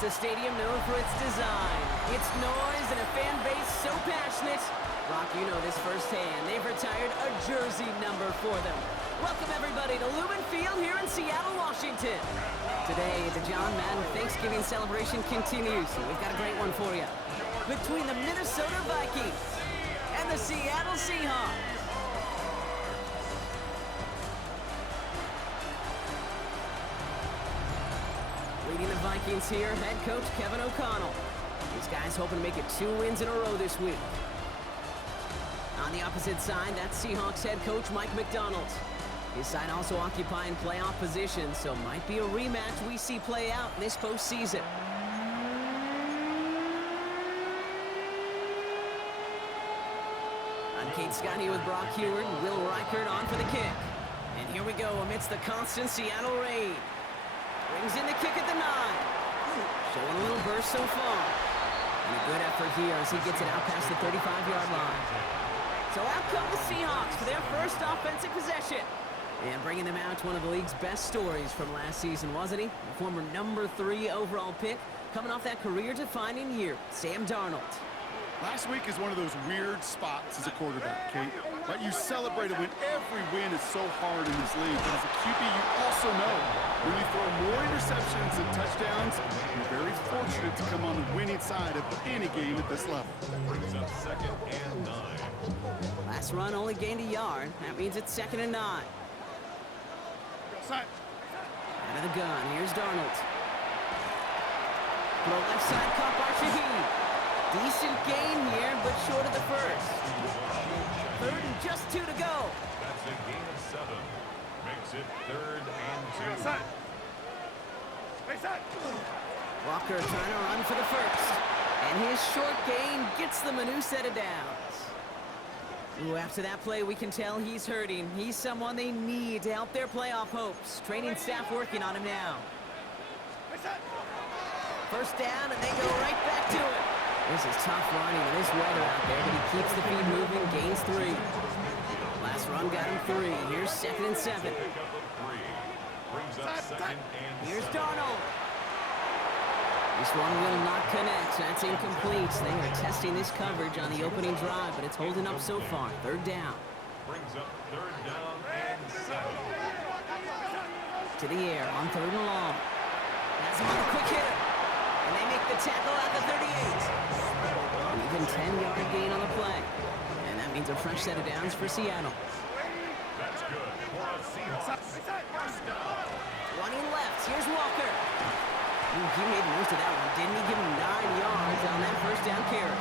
It's a stadium known for its design, its noise, and a fan base so passionate. Brock, you know this firsthand. They've retired a jersey number for them. Welcome, everybody, to Lumen Field here in Seattle, Washington. Today, the John Madden Thanksgiving celebration continues. We've got a great one for you. Between the Minnesota Vikings and the Seattle Seahawks. Leading the Vikings here, head coach Kevin O'Connell. These guys hoping to make it 2 wins in a row this week. On the opposite side, that's Seahawks head coach Mike McDonald. His side also occupying playoff position, so might be a rematch we see play out this postseason. I'm Kate Scotty with Brock Heward and Will Reichert on for the kick. And here we go amidst the constant Seattle rain. Brings in the kick at the 9. Showing a little burst so far. And a good effort here as he gets it out past the 35-yard line. So out come the Seahawks for their first offensive possession. And bringing them out, one of the league's best stories from last season, wasn't he? The former number 3 overall pick, coming off that career-defining year, Sam Darnold. Last week is one of those weird spots as a quarterback, Kate. But you celebrate it when every win is so hard in this league. But as a QB, you also know when you throw more interceptions than touchdowns, you're very fortunate to come on the winning side of any game at this level. Brings up 2nd and 9. Last run only gained a yard. That means it's 2nd and 9. Out of the gun, here's Darnold. Throw left side, caught by Shaheed. Decent gain here, but short of the first. 3rd and just 2 to go. That's a gain of 7. Makes it 3rd and 2. Walker trying to run for the first. And his short gain gets them a new set of downs. Ooh, after that play, we can tell he's hurting. He's someone they need to help their playoff hopes. Training staff working on him now. First down, and they go right back to it. This is tough running in this weather out there, but he keeps the feed moving, gains 3. Last run got him 3. Here's 2nd and 7. Here's Darnold. This one will not connect. That's incomplete. They are testing this coverage on the opening drive, but it's holding up so far. 3rd down. Brings up 3rd down and 7. To the air on 3rd and long. Has him on a quick hitter. And they make the tackle at the 38. An even 10-yard gain on the play. And that means a fresh set of downs for Seattle. That's good for a Seahawks. Running left. Here's Walker. Ooh, he made most of that one, didn't he? Give him 9 yards on that first down carry.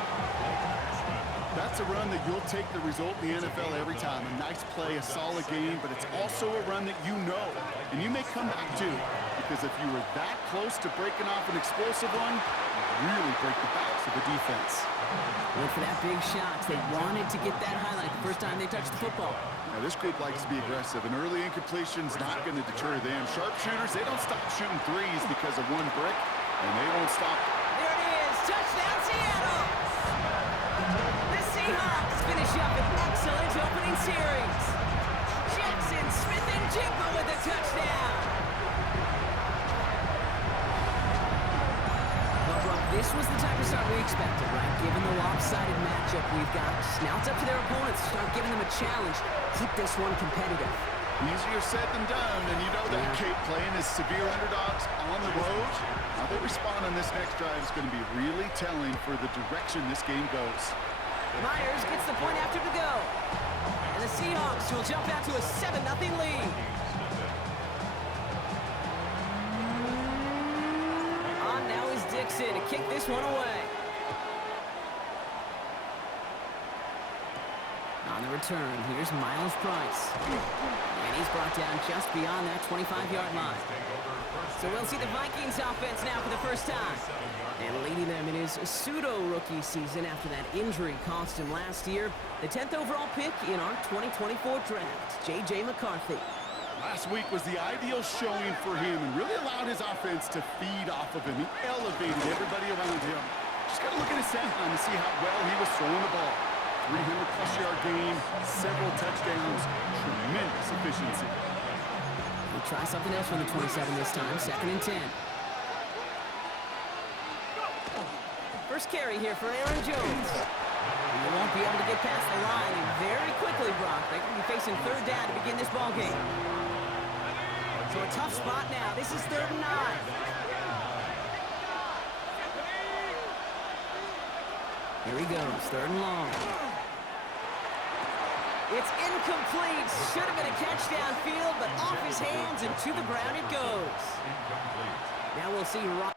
That's a run that you'll take the result in the NFL every time. A nice play, a solid game, but it's also a run that you know, and you may come back to, because if you were that close to breaking off an explosive one, you really break the backs of the defense. Went for that big shot. They wanted to get that highlight the first time they touched the football. Now, this group likes to be aggressive, and early incompletion's not going to deter them. Sharpshooters, they don't stop shooting threes because of one brick, and they won't stop. There it is. Touchdown, Seattle! The Seahawks finish up an excellent opening series. Jackson, Smith, and Jigba with a touchdown. Well, Brock, this was the type of start we expected, right? Given the lopsided matchup we've got. Now it's up to their opponents to start giving them a challenge. Keep this one competitive. Easier said than done, and you know that, Kate, playing as severe underdogs on the road. How they respond on this next drive is going to be really telling for the direction this game goes. Myers gets the point after to go. And the Seahawks will jump out to a 7-0 lead. On now is Dixon to kick this one away. On the return, here's Miles Price. And he's brought down just beyond that 25-yard line. So we'll see the Vikings offense now for the first time. And leading them in his pseudo-rookie season after that injury cost him last year, the 10th overall pick in our 2024 draft, J.J. McCarthy. Last week was the ideal showing for him and really allowed his offense to feed off of him. He elevated everybody around him. Just got to look at his stat line to see how well he was throwing the ball. 300-plus yard game, several touchdowns, tremendous efficiency. We'll try something else from the 27 this time, 2nd and 10. first carry here for Aaron Jones. They won't be able to get past the line, and very quickly, Brock, they could be facing third down to begin this ball game. So a tough spot now. This is 3rd and 9. Here he goes, 3rd and long. It's incomplete. Should have been a catch downfield, but off his hands and to the ground it goes. Now we'll see Rock.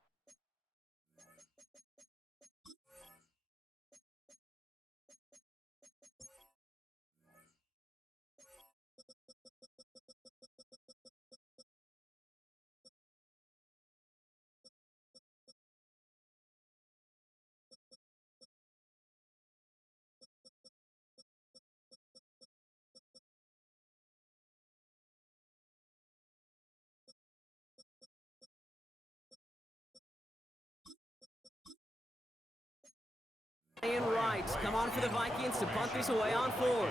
And right, come on for the Vikings to punt this away on 4th.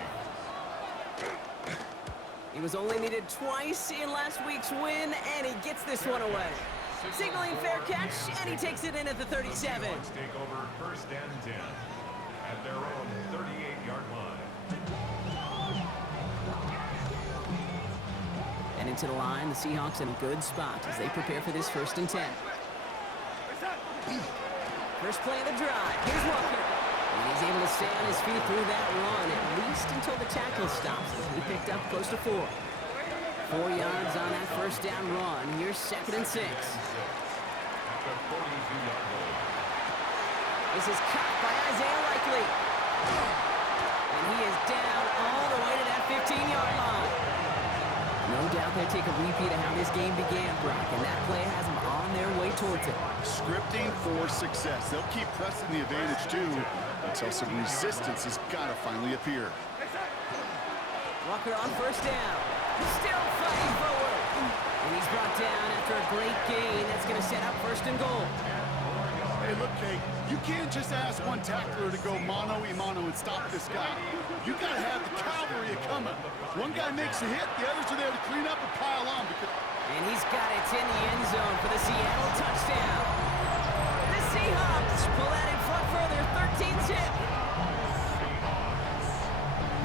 He was only needed twice in last week's win, and he gets this one away. Signaling fair catch, and he takes it in at the 37. Take over 1st and 10 at their own 38-yard line. And into the line, the Seahawks in a good spot as they prepare for this 1st and 10. First play of the drive. Here's Walker. And he's able to stay on his feet through that run, at least until the tackle stops. He picked up close to 4. 4 yards on that 1st down run. Here's 2nd and 6. This is caught by Isaiah Likely. And he is down all the way to that 15-yard line. No doubt they take a repeat of how this game began, Brock, and that play has them on their way towards it. Scripting for success. They'll keep pressing the advantage, too, until some resistance has got to finally appear. Walker on 1st down. Still fighting forward. And he's brought down after a great gain. That's going to set up 1st and goal. Hey, look, Kate, you can't just ask one tackler to go mano-a-mano and stop this guy. You got to have the cavalry coming. One guy makes a hit, the others are there to clean up and pile on. And he's got it in the end zone for the Seattle touchdown. The Seahawks pull that in front further, 13-zip.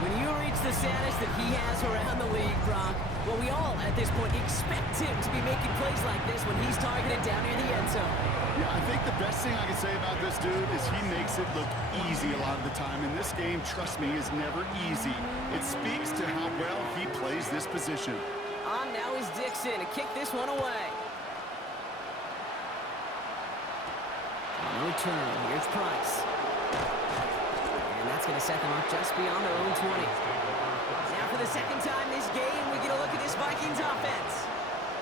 When you reach the status that he has around the league, Brock, well, we all, at this point, expect him to be making plays like this when he's targeted down near the end zone. Yeah, I think the best thing I can say about this dude is he makes it look easy a lot of the time. And this game, trust me, is never easy. It speaks to how well he plays this position. On now is Dixon to kick this one away. No turn. Here's Price. And that's going to set them up just beyond their own 20. Now for the 2nd time this game, we get a look at this Vikings offense.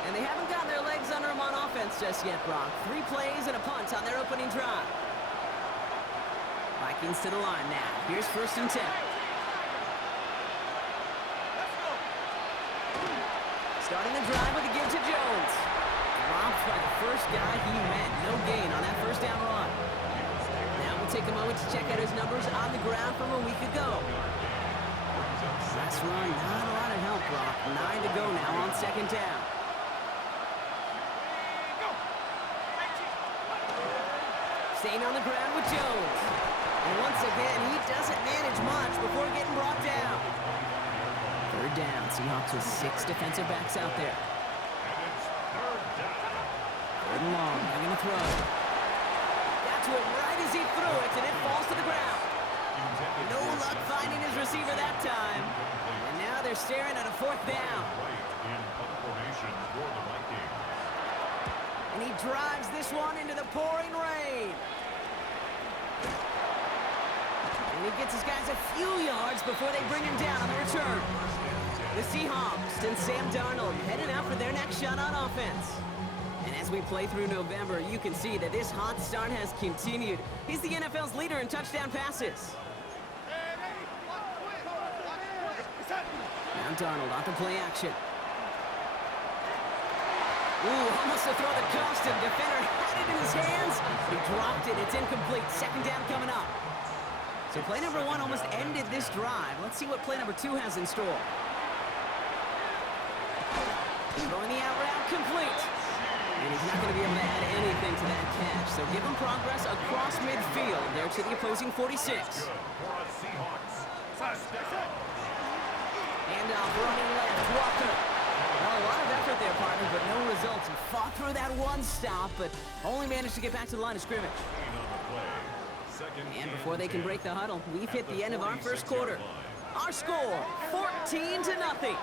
And they haven't gotten their legs under them on offense just yet, Brock. 3 plays and a punt on their opening drive. Vikings to the line now. Here's 1st and 10. Starting the drive with a give to Jones. Dropped by the first guy he met. No gain on that 1st down run. Now we'll take a moment to check out his numbers on the ground from a week ago. Last run, not a lot of help, Brock. 9 to go now on 2nd down. Staying on the ground with Jones. And once again, he doesn't manage much before getting brought down. 3rd down. Seahawks with 6 defensive backs out there. 3rd and long. They're going to throw. Got to it right as he threw it, and it falls to the ground. No luck finding his receiver that time. And now they're staring at a 4th down. And he drives this one into the pouring rain. And he gets his guys a few yards before they bring him down on the return. The Seahawks and Sam Darnold headed out for their next shot on offense. And as we play through November, you can see that this hot start has continued. He's the NFL's leader in touchdown passes. Now Darnold off the play action. Ooh, almost to throw the custom. Defender had it in his hands. He dropped it. It's incomplete. 2nd down coming up. So play number 1 almost ended this drive. Let's see what play number 2 has in store. Throwing the out route complete. And he's not going to be able to add anything to that catch. So give him progress across midfield there to the opposing 46. And running left, Walker. Well, a lot of effort there, partner, but no results. He fought through that one stop, but only managed to get back to the line of scrimmage. And before they can break the huddle, we've hit the end of our first quarter. Our score, 14-0.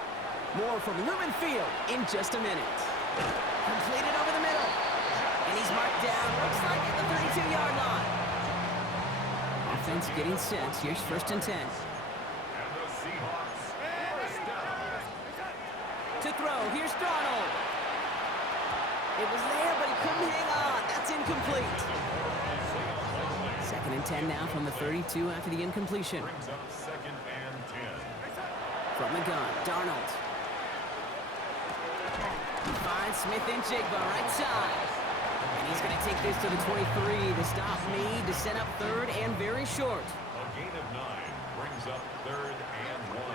More from Lumen Field in just a minute. Completed over the middle. And he's marked down, looks like at the 32-yard line. Offense getting set. Here's 1st and 10. To throw, here's Darnold. It was there, but he couldn't hang on. That's incomplete. 2nd and 10 now from the 32 after the incompletion. From the gun, Darnold. Finds Smith and Jigba right side. And he's going to take this to the 23. The stop made to set up 3rd and very short. A gain of 9 brings up 3rd and 1.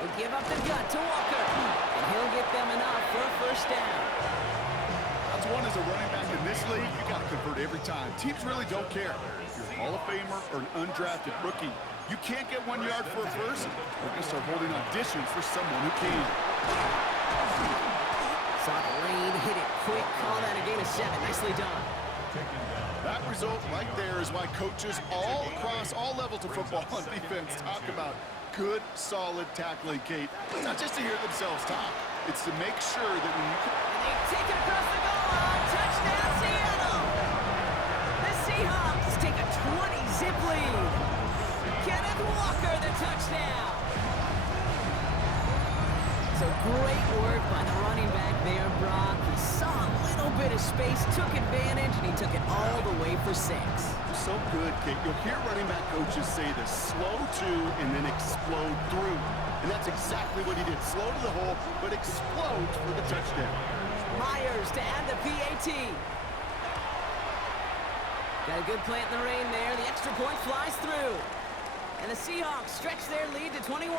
They give up the gut to Walker. And he'll get them enough for a 1st down. That's one as a running back in this league, you got to convert every time. Teams really don't care. If you're a Hall of Famer or an undrafted rookie, you can't get 1 yard for a first. We're going to start holding auditions for someone who can. Saw the lane, hit it quick, call that a gain of 7. Nicely done. That result right there is why coaches all across all levels of football and defense talk about good, solid tackling, Kate. It's not just to hear themselves talk. It's to make sure that when you... And they take it across the goal line. Touchdown, Seattle! The Seahawks take a 20-zip lead. Kenneth Walker, the touchdown. So great work by the running back there, Brock. He saw a little bit of space, took advantage, and he took it all the way for 6. So good, Kate. You'll hear running back coaches say this: slow to and then explode through. And that's exactly what he did. Slow to the hole, but explodes for the touchdown. Myers to add the PAT. Got a good plant in the rain there. The extra point flies through. And the Seahawks stretch their lead to 21.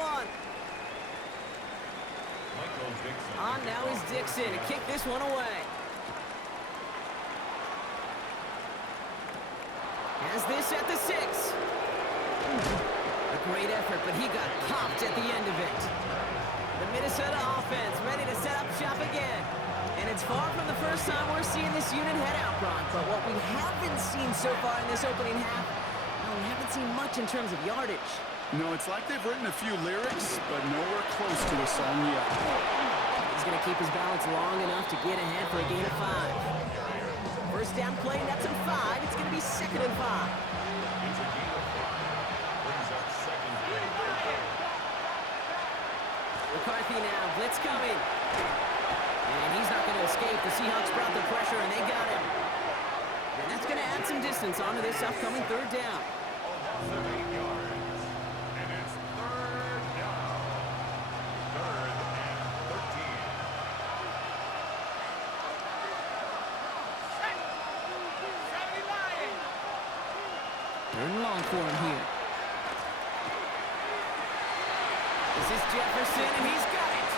On now is Dixon to kick this one away. Has this at the 6. A great effort, but he got popped at the end of it. The Minnesota offense ready to set up shop again. And it's far from the first time we're seeing this unit head out, Brock. But what we haven't seen so far in this opening half, well, we haven't seen much in terms of yardage. No, it's like they've written a few lyrics, but nowhere close to a song yet. He's going to keep his balance long enough to get ahead for a gain of 5. 1st down play, that's a 5. It's going to be 2nd and 5. McCarthy now, blitz coming. And he's not going to escape. The Seahawks brought the pressure, and they got him. And that's going to add some distance onto this upcoming 3rd down. 7 yards. And it's 3rd down. 3rd and 13. Third and long for him here. This is Jefferson, and he's got it.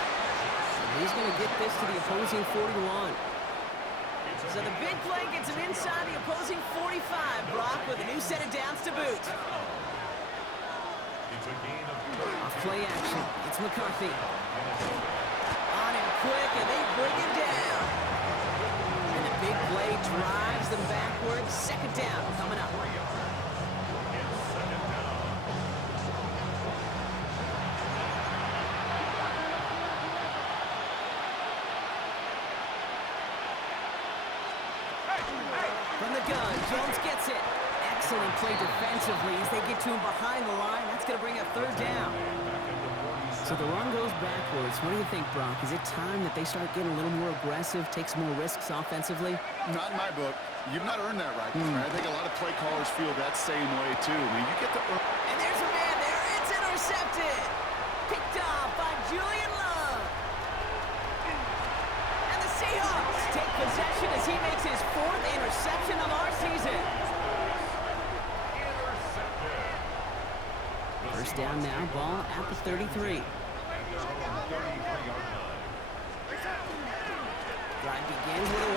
And he's going to get this to the opposing 41. So the big play gets him inside the opposing 45, Brock, with a new set of downs to boot. Off play action. It's McCarthy. On him quick, and they bring him down. And the big play drives them backwards. 2nd down coming up. From the gun, Jones gets it. Excellent play defensively as they get to him behind the line. That's going to bring up 3rd down. So the run goes backwards. What do you think, Brock? Is it time that they start getting a little more aggressive, take some more risks offensively? Not in my book. You've not earned that right. I think a lot of play callers feel that same way, too. I mean, you get the... And there's a man there. It's intercepted. Picked off by Julian Love. And the Seahawks take possession as he makes his 4th interception of our season. 1st down now, ball at the 33. Drive begins with a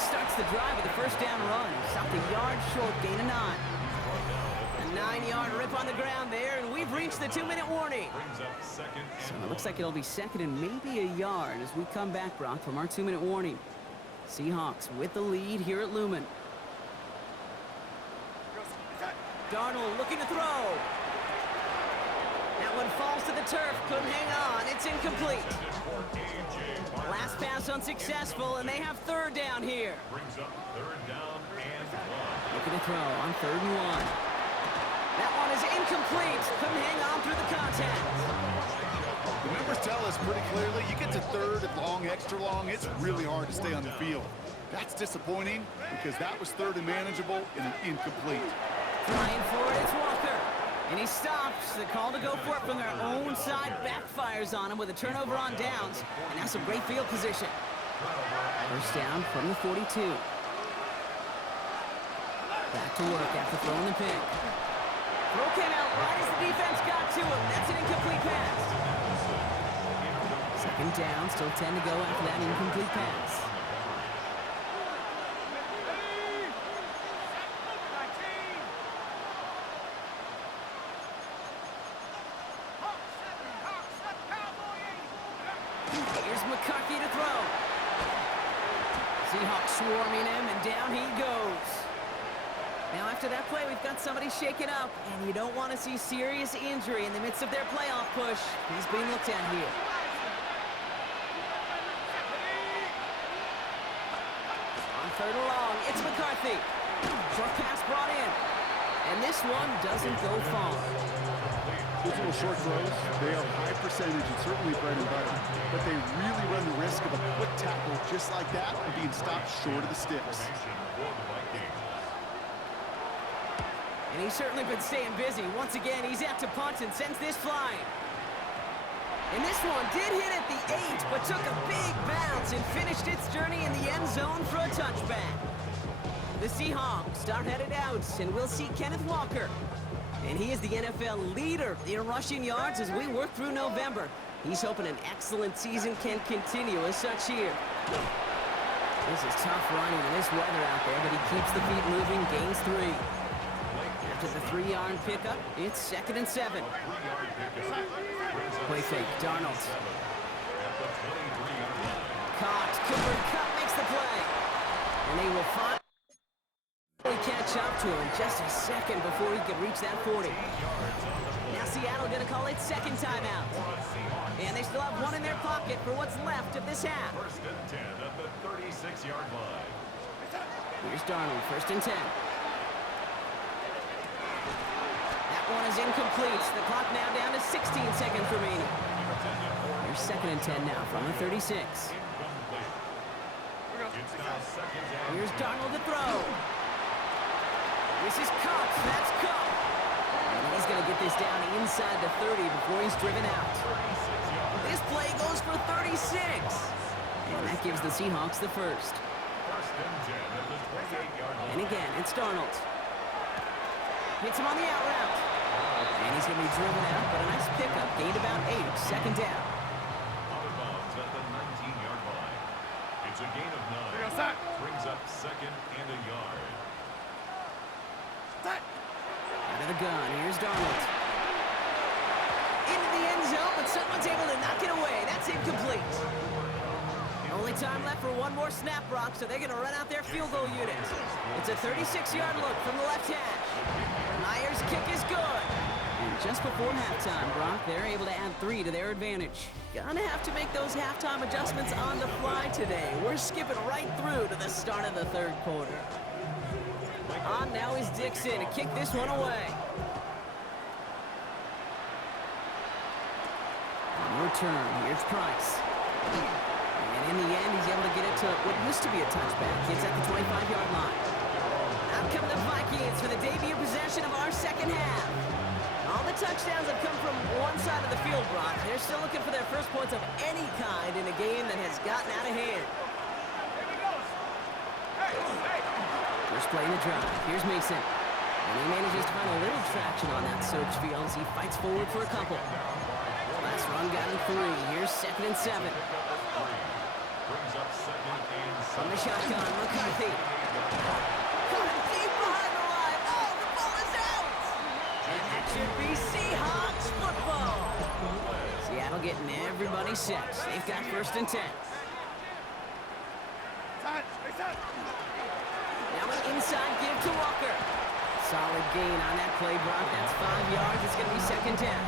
starts the drive with a first down run. Stopped a yard short, gain of 9. A 9-yard rip on the ground there, and we've reached the 2-minute warning. So it looks like it'll be second and maybe a yard as we come back, Brock, from our 2-minute warning. Seahawks with the lead here at Lumen. Darnold looking to throw. That one falls to the turf. Couldn't hang on. It's incomplete. Last pass unsuccessful, and they have third down here. Brings up third down and 1. Looking to throw on 3rd and 1. That one is incomplete. Couldn't hang on through the contact. The numbers tell us pretty clearly, you get to third and long, extra long, it's really hard to stay on the field. That's disappointing because that was third and manageable and an incomplete. Flying forward, it's Walker. And he stops. The call to go for it from their own side backfires on him with a turnover on downs. And now some great field position. First down from the 42. Back to work after throwing the pick. Throw came out right as the defense got to him. That's an incomplete pass. Second down, still 10 to go after that incomplete pass. Here's McCarthy to throw. Seahawks swarming him, and down he goes. Now after that play, we've got somebody shaken up, and you don't want to see serious injury in the midst of their playoff push. He's being looked at here. On 3rd and long, it's McCarthy. Short pass brought in. And this one doesn't go far. Those little short throws, they are high percentage and certainly bread and butter. But they really run the risk of a quick tackle just like that and being stopped short of the sticks. And he's certainly been staying busy. Once again, he's out to punt and sends this flying. And this one did hit at the 8, but took a big bounce and finished its journey in the end zone for a touchback. The Seahawks are headed out, and we'll see Kenneth Walker. And he is the NFL leader in rushing yards as we work through November. He's hoping an excellent season can continue as such here. This is tough running in this weather out there, but he keeps the feet moving, gains 3. After the 3-yard pickup, it's 2nd and 7. Play fake, Darnold. Caught, Cooper Kupp makes the play. And they will finally catch up to him just a second before he could reach that 40. Now Seattle gonna call it second timeout. And they still have one in their pocket for what's left of this half. 1st and 10 at the 36-yard line. Here's Darnold, 1st and 10. That one is incomplete. The clock now down to 16 seconds remaining. Here's 2nd and 10 now from the 36. Here's Darnold to throw. This is Kupp. That's Kupp. And he's going to get this down inside the 30 before he's driven out. This play goes for 36. And that gives the Seahawks the first. And again, it's Darnold. Hits him on the out route. And he's going to be driven out, but a nice pickup. Gained about 8. Second down. Out of bounds at the 19-yard line. It's a gain of 9. Brings up 2nd and a yard. Out of the gun, here's Darnold. Into the end zone, but someone's able to knock it away. That's incomplete. Only time left for one more snap, Brock, so they're going to run out their field goal unit. It's a 36-yard look from the left hash. Myers' kick is good. And just before halftime, Brock, they're able to add 3 to their advantage. Gonna have to make those halftime adjustments on the fly today. We're skipping right through to the start of the 3rd quarter. On now is Dixon to kick this one away. On return, here's Price. And in the end, he's able to get it to what used to be a touchback. It's at the 25-yard line. Out come the Vikings for the debut possession of our second half. All the touchdowns have come from one side of the field, Brock. They're still looking for their first points of any kind in a game that has gotten out of hand. First play in the drive. Here's Mason. And he manages to find a little traction on that search field as he fights forward for a couple. Last run got him 3. Here's 2nd and 7. Brings up second and From the 7. shotgun, McCarthy. Caught it deep behind the line. Oh, the ball is out! And that should be Seahawks football. Seattle getting everybody set. They've got 1st and 10. Now an inside give to Walker. Solid gain on that play, Brock. That's 5 yards. It's going to be 2nd down.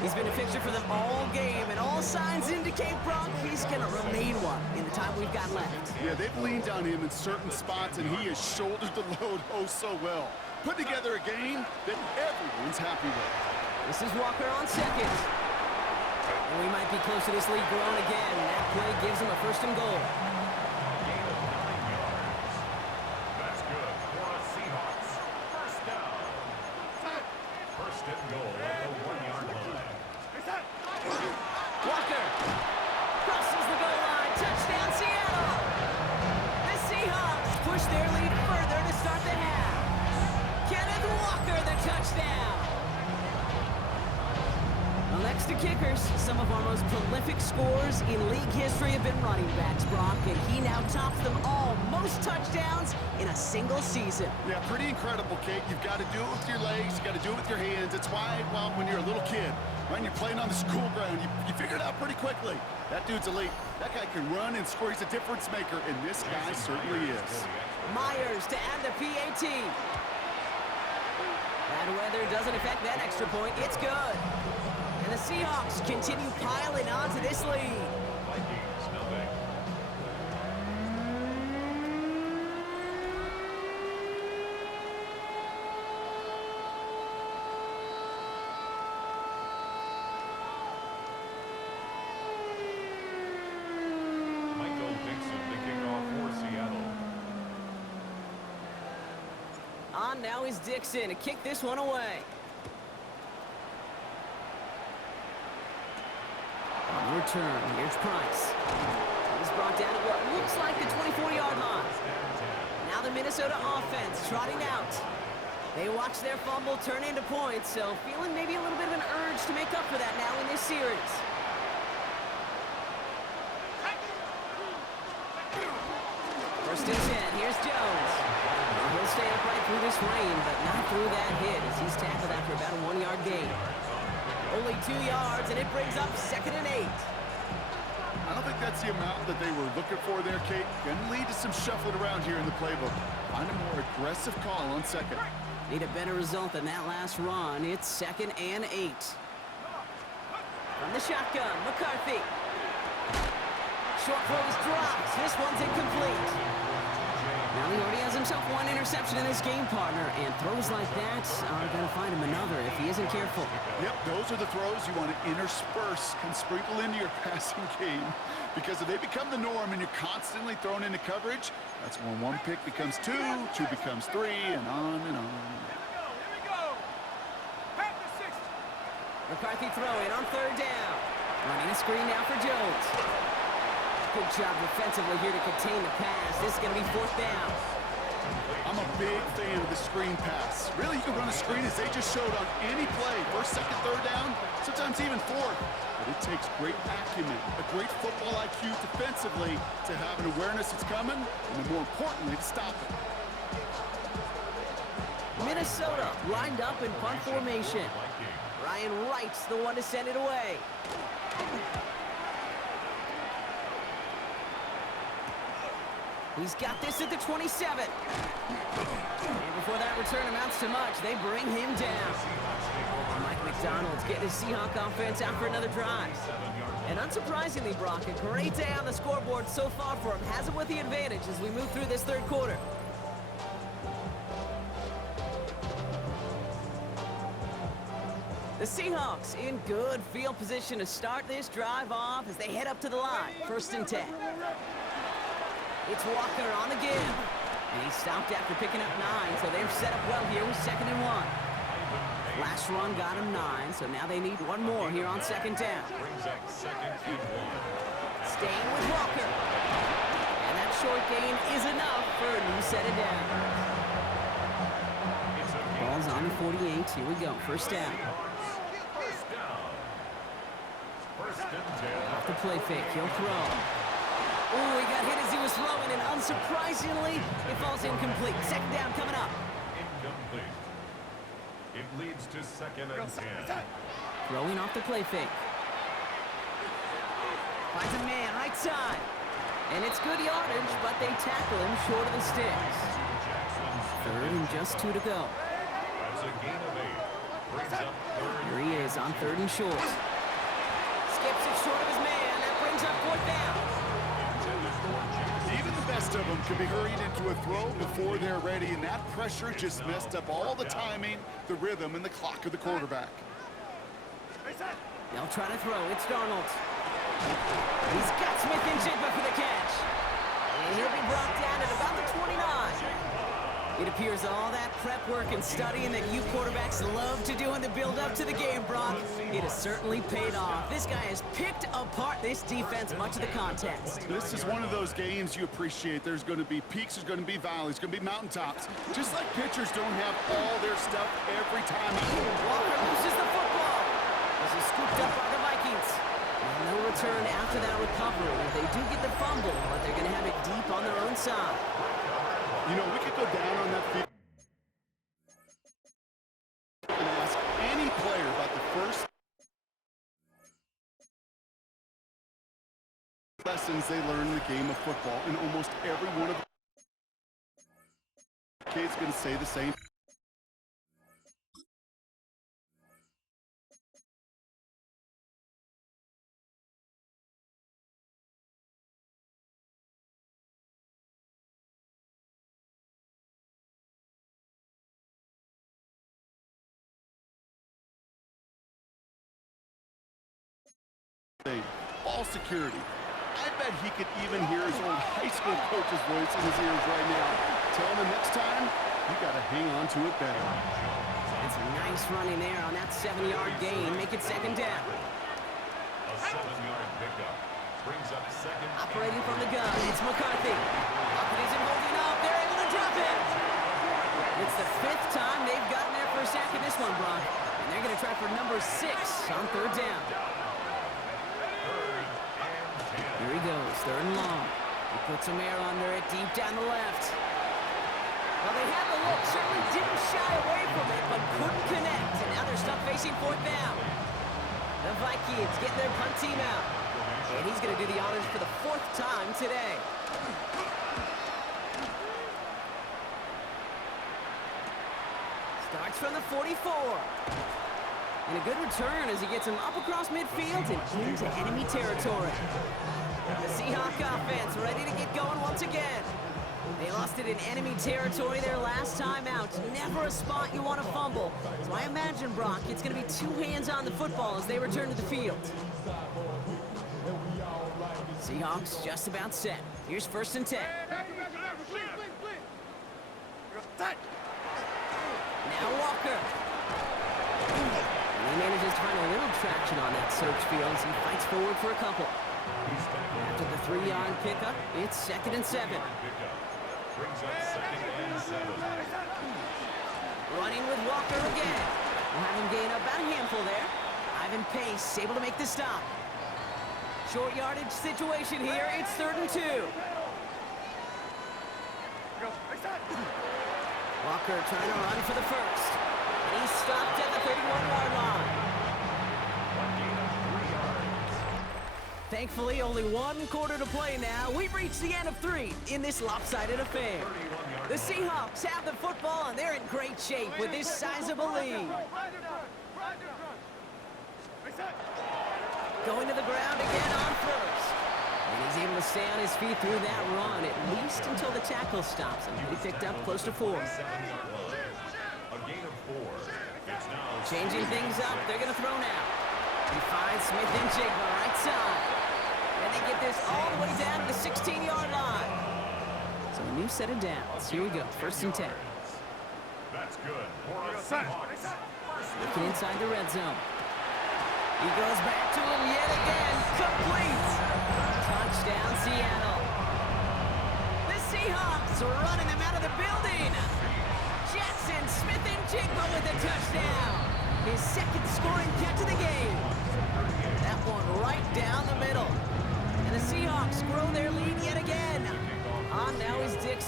He's been a fixture for them all game, and all signs indicate, Brock, he's going to remain one in the time we've got left. Yeah, they've leaned on him in certain spots, and he has shouldered the load oh so well. Put together a game that everyone's happy with. This is Walker on 2nd. And we might be close to this lead growing again. That play gives him a 1st and goal. Gain of 9 yards. That's good for the Seahawks. 1st down. 1st and goal at the 1-yard line. Walker crosses the goal line. Touchdown, Seattle. The Seahawks push their lead further to start the half. Kenneth Walker, the touchdown. Well, next to kickers, some of our most prolific scorers in league history have been running backs, Brock, and he now tops them all. Most touchdowns in a single season. Yeah, pretty incredible, Kate. You've got to do it with your legs. You've got to do it with your hands. It's why, well, when you're a little kid, when you're playing on the school ground, you figure it out pretty quickly. That dude's elite. That guy can run and score. He's a difference maker, and this guy certainly is. Myers to add the PAT. Bad weather doesn't affect that extra point. It's good. And the Seahawks continue piling on to this lead. Vikings, nothing. Michael Dixon to kick off for Seattle. On now is Dixon to kick this one away. On return, here's Price. He's brought down at what looks like the 24-yard line. Now the Minnesota offense trotting out. They watch their fumble turn into points, so feeling maybe a little bit of an urge to make up for that now in this series. First and 10, here's Jones. Well, he'll stay upright through this rain, but not through that hit as he's tackled after about a 1-yard gain. Only 2 yards, and it brings up 2nd and 8. I don't think that's the amount that they were looking for there, Kate. Going to lead to some shuffling around here in the playbook. Find a more aggressive call on 2nd. Need a better result than that last run. It's 2nd and 8. From the shotgun, McCarthy. Short throw is dropped. This one's incomplete. Now he already has himself one interception in his game, partner, and throws like that are going to find him another if he isn't careful. Yep, those are the throws you want to intersperse and sprinkle into your passing game, because if they become the norm and you're constantly thrown into coverage, that's when 1 pick becomes 2, 2 becomes 3, and on and on. McCarthy throwing on 3rd down. Running a screen now for Jones. Good job defensively here to contain the pass. This is going to be 4th down. I'm a big fan of the screen pass. Really, you can run a screen as they just showed on any play. 1st, 2nd, 3rd down, sometimes even 4th. But it takes great acumen, a great football IQ defensively to have an awareness it's coming, and then more importantly, to stop it. Minnesota lined up in punt formation. Ryan Wright's the one to send it away. He's got this at the 27. And before that return amounts to much, they bring him down. Mike McDonald's getting his Seahawk offense out for another drive. And unsurprisingly, Brock, a great day on the scoreboard so far for him. Has him with the advantage as we move through this 3rd quarter. The Seahawks in good field position to start this drive off as they head up to the line. 1st and 10. It's Walker on the give. And he stopped after picking up 9, so they're set up well here with 2nd and 1. Last run got him 9, so now they need one more here on 2nd down. Brings up 2nd and 1. Staying with Walker. And that short gain is enough for a new set of downs. Ball's on the 48. Here we go. 1st down. First and 10. Off the play fake. He'll throw. Oh, he got hit as he was throwing, and unsurprisingly, it falls incomplete. Second down coming up. Incomplete. It leads to 2nd and 10. Throwing off the play fake. Finds a man, right side. And it's good yardage, but they tackle him short of the sticks. Third and just 2 to go. That's a gain of 8. Brings up 3rd. Here he is on 3rd and short. Skips it short of his man. That brings up 4th down. Even the best of them can be hurried into a throw before they're ready, and that pressure just messed up all the timing, the rhythm, and the clock of the quarterback. They'll try to throw. It's Darnold. He's got Smith-Njigba for the catch. And he'll be brought down at about the 29. It appears all that prep work and studying that you quarterbacks love to do in the build-up to the game, Brock, it has certainly paid off. This guy has picked apart this defense much of the contest. This is one of those games you appreciate. There's going to be peaks, there's going to be valleys, there's going to be mountaintops. Just like pitchers don't have all their stuff every time. Walker loses the football. This is scooped up by the Vikings. And no return after that recovery. They do get the fumble, but they're going to have it deep on their own side. You know, we could go down on that field and ask any player about the first lessons they learned in the game of football, and almost every one of the kids going to say the same. Ball security. I bet he could even hear his old high school coach's voice in his ears right now. Telling him next time, you got to hang on to it better. That's a nice running there on that 7-yard gain. Make it 2nd down. A 7-yard pickup. Brings up 2nd. Operating from the gun, it's McCarthy. Up isn't holding up. They're able to drop it. It's the 5th time they've gotten there for a sack in this one, Brock. And they're going to try for number 6 on 3rd down. Here he goes, 3rd and long. He puts some air under it, deep down the left. Well, they had the look, certainly didn't shy away from it, but couldn't connect. And now they're stuck facing 4th down. The Vikings getting their punt team out. And he's going to do the honors for the 4th time today. Starts from the 44. And a good return as he gets him up across midfield and into enemy territory. The Seahawk offense ready to get going once again. They lost it in enemy territory their last time out. Never a spot you want to fumble. So I imagine, Brock, it's going to be 2 hands on the football as they return to the field. Seahawks just about set. Here's 1st and 10. Now Walker. And he manages to find a little traction on that search field as he fights forward for a couple. After the 3-yard pickup, it's 2nd and 7. Brings up 2nd and 7. Running with Walker again. We'll have him gain about a handful there. Ivan Pace able to make the stop. Short yardage situation here. It's 3rd and 2. Walker trying to run for the 1st. And he's stopped at the 31-yard line. Thankfully, only 1 quarter to play now. We've reached the end of 3 in this lopsided affair. The Seahawks have the football, and they're in great shape with this sizable lead. Going to the ground again on 1st. And he's able to stay on his feet through that run, at least until the tackle stops him. He picked up close to 4. A gain of 4. It's now Changing things up, they're going to throw now. He finds Smith-Njigba right side. And they get this all the way down to the 16-yard line. So a new set of downs. Here we go, 1st and 10. That's good. Looking inside the red zone. He goes back to him yet again. Complete. Touchdown, Seattle. The Seahawks are running them out of the building. Jackson Smith-Njigba with a touchdown. His 2nd scoring catch of the game. That one right down the middle. And the Seahawks grow their lead yet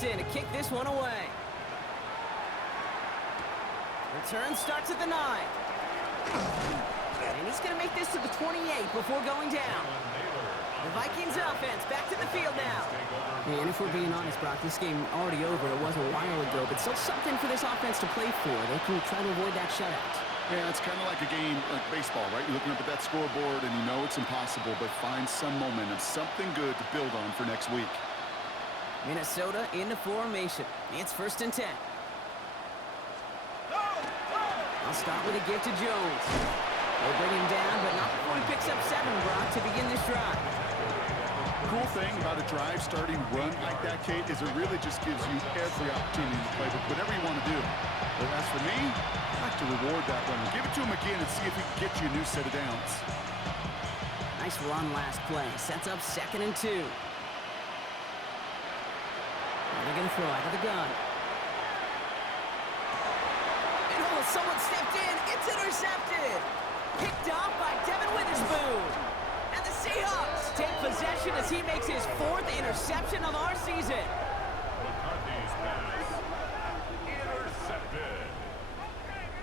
Dixon to kick this one away. Return starts at the 9. And he's going to make this to the 28 before going down. The Vikings offense back to the field now. And if we're being honest, Brock, this game already over. It was a while ago, but still something for this offense to play for. They can try to avoid that shutout. Yeah, it's kind of like a game like baseball, right? You're looking up at that scoreboard and you know it's impossible, but find some momentum, something good to build on for next week. Minnesota in the formation. It's 1st and 10. I'll start with a give to Jones. They'll bring him down, but not before he picks up 7, Brock, to begin this drive. Cool thing about a drive starting run like that, Kate, is it really just gives you every opportunity to play with whatever you want to do. But as for me, I like to reward that runner. Give it to him again and see if he can get you a new set of downs. Nice run last play. Sets up 2nd and 2. And they're going to throw out of the gun. And oh, someone stepped in. It's intercepted. Picked off by Benjamynn. And the Seahawks take possession as he makes his 4th interception of our season. McCarthy's pass intercepted.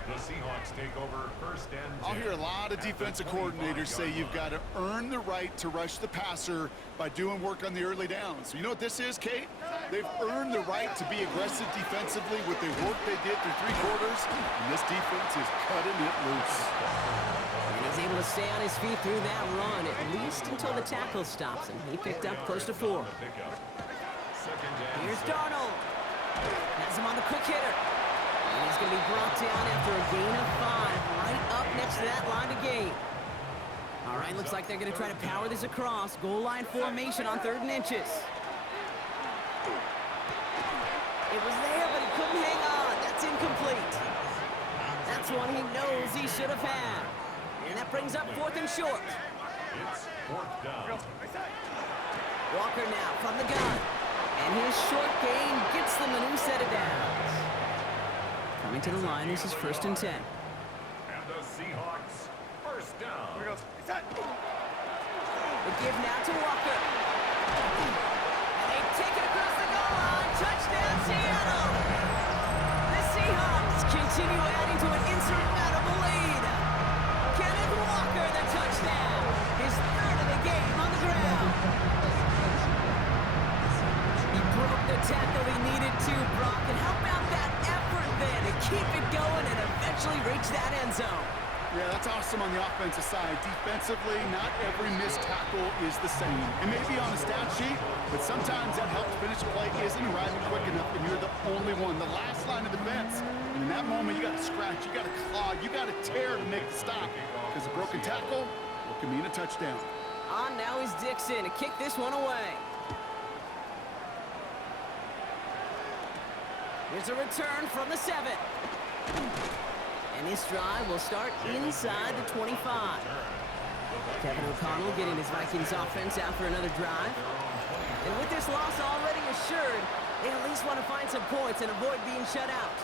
The Seahawks take over 1st and 10. I'll hear a lot of defensive coordinators say you've got to earn the right to rush the passer by doing work on the early downs. So you know what this is, Kate? They've earned the right to be aggressive defensively with the work they did through 3 quarters, and this defense is cutting it loose. And he's able to stay on his feet through that run, at least until the tackle stops him. He picked up close to 4. Here's Darnold. Has him on the quick hitter. And he's going to be brought down after a gain of 5, right up next to that line of gain. All right, looks like they're going to try to power this across. Goal line formation on 3rd and inches. It was there, but he couldn't hang on. That's incomplete. That's one he knows he should have had. And that brings up 4th and short. It's 4th down. Walker now from the gun. And his short gain gets them a new set of downs. Coming to the line, this is 1st and 10. And the Seahawks 1st down. The give now to Walker. And they take it across the goal line. Touchdown, Seattle! The Seahawks continue adding to an insurmountable lead. Kenneth Walker, the touchdown. His 3rd of the game on the ground. He broke the tackle he needed to, Brock. And how about that effort then to keep it going and eventually reach that end zone? Yeah, that's awesome on the offensive side. Defensively, not every missed tackle is the same. It may be on a stat sheet, but sometimes that help to finish a play isn't arriving quick enough, and you're the only one. The last line of defense. And in that moment, you got to scratch, you got to claw, you got to tear to make the stop. Because a broken tackle, it can mean a touchdown. On now is Dixon to kick this one away. Here's a return from the 7. And this drive will start inside the 25. Kevin O'Connell getting his Vikings offense out for another drive. And with this loss already assured, they at least want to find some points and avoid being shut out.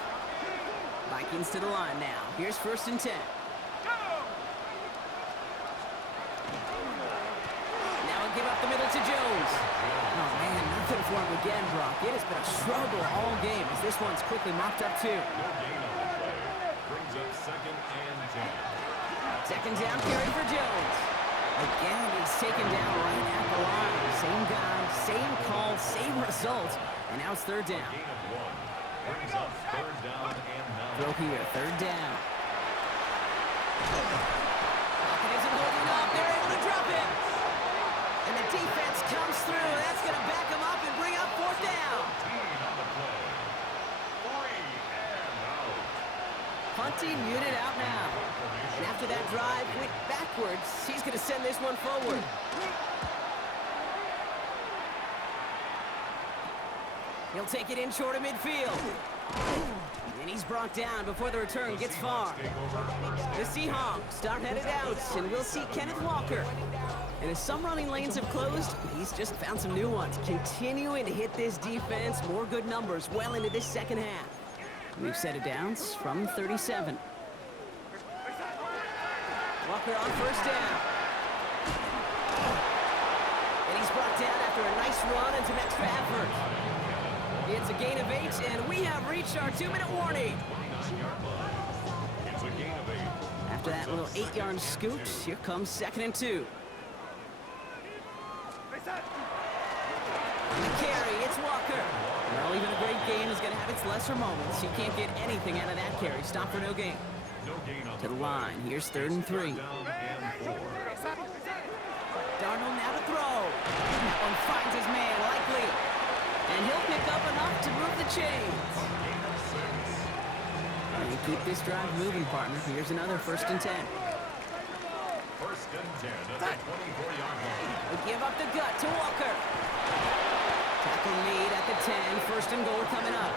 Vikings to the line now. Here's 1st and 10. Now a give up the middle to Jones. Oh, man, nothing for him again, Brock. It has been a struggle all game as this one's quickly mopped up, too. Brings up 2nd and 10. 2nd down carry for Jones. Again, he's taken down right at the line. Same guy, same call, same result. And now it's 3rd down. Gain of 1. Brings up 3rd down and 9. Throw here, 3rd down. Pocket isn't holding up. They're able to drop it. And the defense comes through. That's going to back them up and bring up 4th down. 14 on the play. 3 and out. Punting muted out now. And after that drive went backwards, he's going to send this one forward. He'll take it in short of midfield. And he's brought down before the return gets far. The Seahawks start headed out, and we'll see Kenneth Walker. And as some running lanes have closed, he's just found some new ones, continuing to hit this defense. More good numbers well into this 2nd half. We've set it downs from 37. Walker on 1st down. And he's brought down after a nice run and some extra effort. It's a gain of 8, and we have reached our 2-minute warning. 29-yard line. It's a gain of 8. After that little 8-yard scoot, here comes 2nd and 2. And the carry, it's Walker. Well, even a great game is going to have its lesser moments. He can't get anything out of that carry. Stop for no gain. No gain on To the line, here's 3rd and 3. down and 4. Darnold now to throw. That one finds his man, likely. And he'll pick up enough to move the chains. Gain of 6. And keep this drive moving, partner. Here's another 1st and 10. First and 10 at the 24-yard line. We give up the gut to Walker. Tackle lead at the 10. 1st and goal coming up.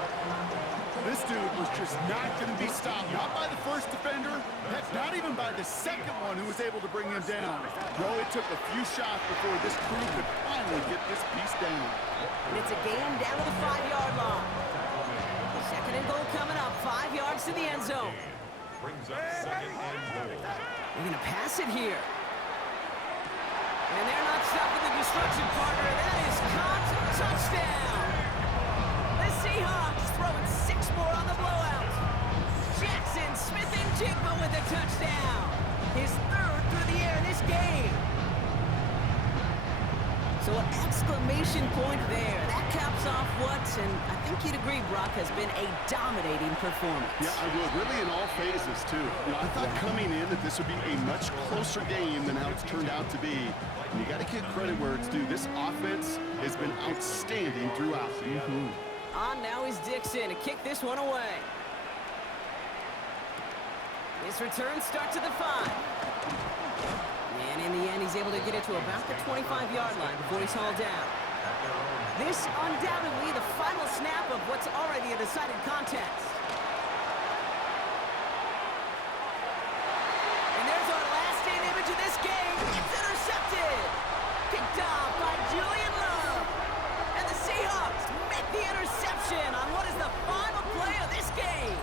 This dude was just not going to be stopped. Not by the first defender. Heck, not even by the second one who was able to bring him down. Bro, it took a few shots before this crew could finally get this piece down. And it's a gain down to the 5-yard line. 2nd and goal coming up. 5 yards to the end zone. Brings up 2nd and goal. They're going to pass it here. And they're not stopping the destruction, partner. That is caught. Touchdown. The Seahawks throwing 6 more on the blowout. Jackson Smith-Njigba with a touchdown. His 3rd through the air this game. So an exclamation point there. That caps off what, and I think you'd agree, Brock, has been a dominating performance. Yeah, I would. Really in all phases, too. You know, I thought coming in that this would be a much closer game than how it's turned out to be. And you got to give credit where it's due. This offense has been outstanding throughout. On now is Dixon to kick this one away. His return starts at the 5. And in the end, he's able to get it to about the 25-yard line before he's hauled down. This undoubtedly the final snap of what's already a decided contest. And there's our last-stand image of this game. It's intercepted. Picked off by Julian Love. And the Seahawks make the interception on what is the final play of this game.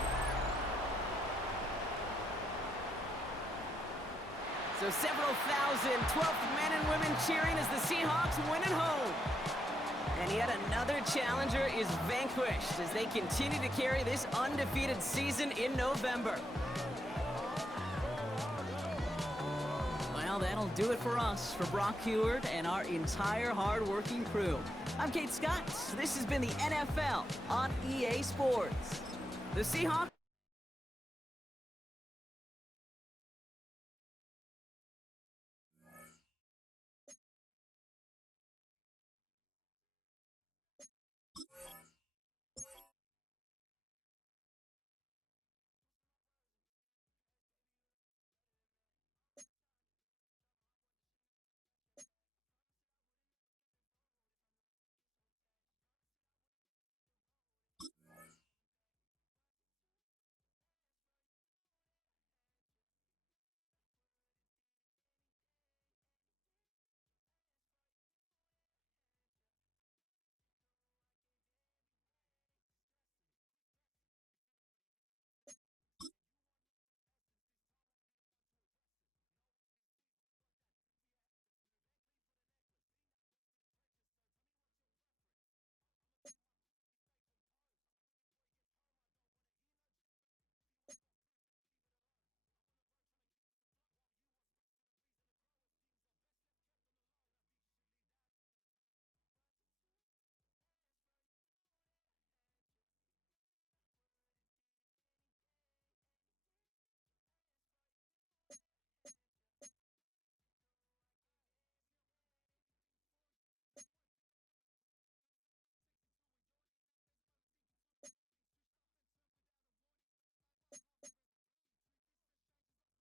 So several thousand 12th men and women cheering as the Seahawks win at home. And yet another challenger is vanquished as they continue to carry this undefeated season in November. Well, that'll do it for us, for Brock Heward and our entire hard-working crew. I'm Kate Scott. This has been the NFL on EA Sports. The Seahawks